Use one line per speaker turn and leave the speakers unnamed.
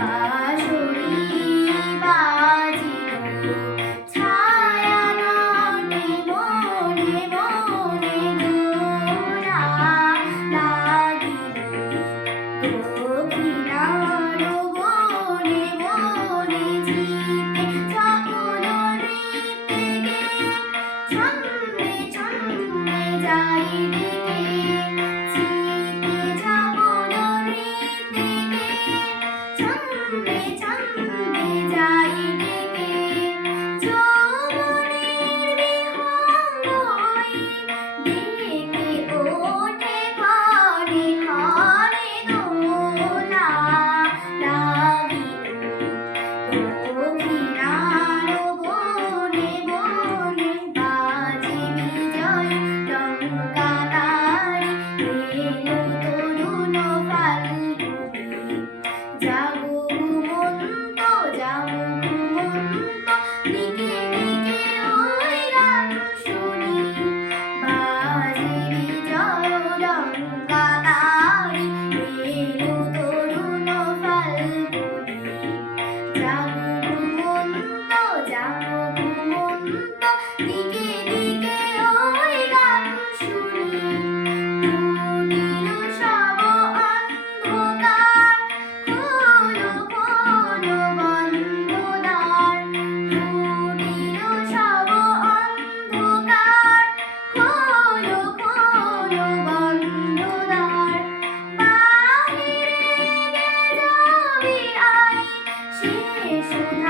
Bye. Thank you.